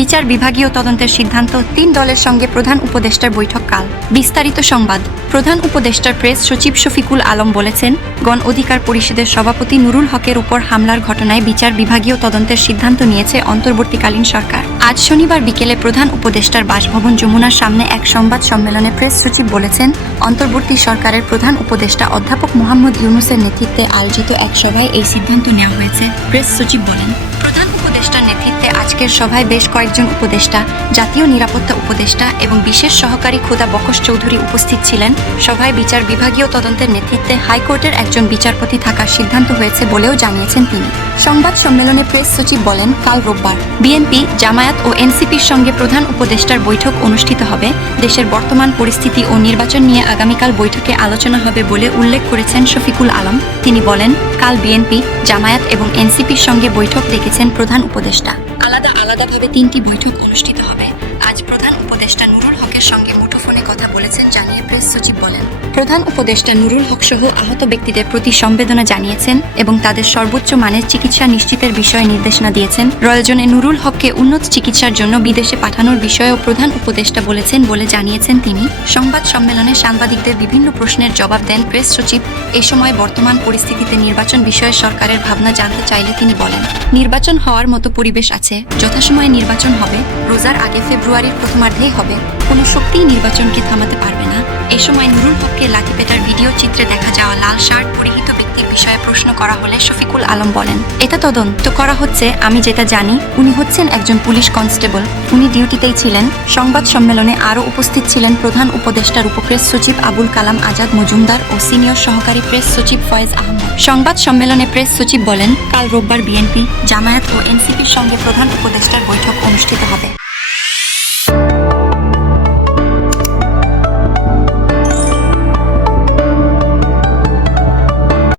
বিচার বিভাগীয় তদন্তের সিদ্ধান্ত তিন দলের সঙ্গে প্রধান উপদেষ্টার বৈঠক কাল বিস্তারিত সংবাদ। প্রধান উপদেষ্টার প্রেস সচিব শফিকুল আলম বলেছেন, গণ অধিকার পরিষদের সভাপতি নুরুল হকের উপর হামলার ঘটনায় বিচার বিভাগীয় তদন্তের সিদ্ধান্ত নিয়েছে অন্তর্বর্তীকালীন সরকার। আজ শনিবার বিকেলে প্রধান উপদেষ্টার বাসভবন যমুনার সামনে এক সংবাদ সম্মেলনে প্রেস সচিব বলেছেন, অন্তর্বর্তী সরকারের প্রধান উপদেষ্টা অধ্যাপক মোহাম্মদ ইউনুসের নেতৃত্বে আয়োজিত এক সভায় এই সিদ্ধান্ত নেওয়া হয়েছে। প্রেস সচিব বলেন, প্রধান উপদেষ্টার নেতৃত্বে আজকের সভায় বেশ কয়েকজন উপদেষ্টা, জাতীয় নিরাপত্তা উপদেষ্টা এবং বিশেষ সহকারী খোদা বকশ চৌধুরী উপস্থিত ছিলেন। সভায় বিচার বিভাগীয় তদন্তের নেতৃত্বে হাইকোর্টের একজন বিচারপতি থাকার সিদ্ধান্ত হয়েছে বলেও জানিয়েছেন তিনি। সংবাদ সম্মেলনে প্রেস সচিব বলেন, কাল রোববার বিএনপি, জামায়াত ও এনসিপির সঙ্গে প্রধান উপদেষ্টার বৈঠক অনুষ্ঠিত হবে। দেশের বর্তমান পরিস্থিতি ও নির্বাচন নিয়ে আগামীকাল বৈঠকে আলোচনা হবে বলে উল্লেখ করেছেন শফিকুল আলম। তিনি বলেন, কাল বিএনপি, জামায়াত এবং এনসিপির সঙ্গে বৈঠক ডেকেছেন প্রধান উপদেষ্টা। আলাদা আলাদাভাবে তিনটি বৈঠক অনুষ্ঠিত হবে। আজ প্রধান উপদেষ্টা নুরুল হকের সঙ্গে মুঠোফোনে কথা বলেছেন, জানিয়ে প্রেস সচিব বলেন। প্রধান উপদেষ্টা নুরুল হক সহ আহত ব্যক্তিদের প্রতি সম্বেদনা জানিয়েছেন এবং তাদের সর্বোচ্চ মানের চিকিৎসা নিশ্চিতের বিষয়ে নির্দেশনা দিয়েছেন। প্রয়োজনে নুরুল হককে উন্নত চিকিৎসার জন্য বিদেশে পাঠানোর বিষয়েও প্রধান উপদেষ্টা বলেছেন বলে জানিয়েছেন তিনি। সংবাদ সম্মেলনে সাংবাদিকদের বিভিন্ন প্রশ্নের জবাব দেন প্রেস সচিব। এ সময় বর্তমান পরিস্থিতিতে নির্বাচন বিষয়ে সরকারের ভাবনা জানতে চাইলে তিনি বলেন, নির্বাচন হওয়ার মতো পরিবেশ আছে, যথাসময়ে নির্বাচন হবে, রোজার আগে ফেব্রুয়ারির প্রথমার্ধেই হবে। কোনো শক্তিই নির্বাচনকে থামাতে পারবে না। এ সময় নুরুল হককে লাঠিপেটার ভিডিও চিত্রে দেখা যাওয়া লাল শার্ট পরিহিত ব্যক্তির বিষয়ে প্রশ্ন করা হলে শফিকুল আলম বলেন, এটা তদন্ত করা হচ্ছে, আমি যেটা জানি, উনি হচ্ছেন একজন পুলিশ কনস্টেবল। উনি ডিউটিতেই ছিলেন। সংবাদ সম্মেলনে আরও উপস্থিত ছিলেন প্রধান উপদেষ্টার উপপ্রেস সচিব আবুল কালাম আজাদ মজুমদার ও সিনিয়র সহকারী প্রেস সচিব ফয়েজ আহমদ। সংবাদ সম্মেলনে প্রেস সচিব বলেন, কাল রোববার বিএনপি, জামায়াত ও এনসিপির সঙ্গে প্রধান উপদেষ্টার বৈঠক অনুষ্ঠিত হবে।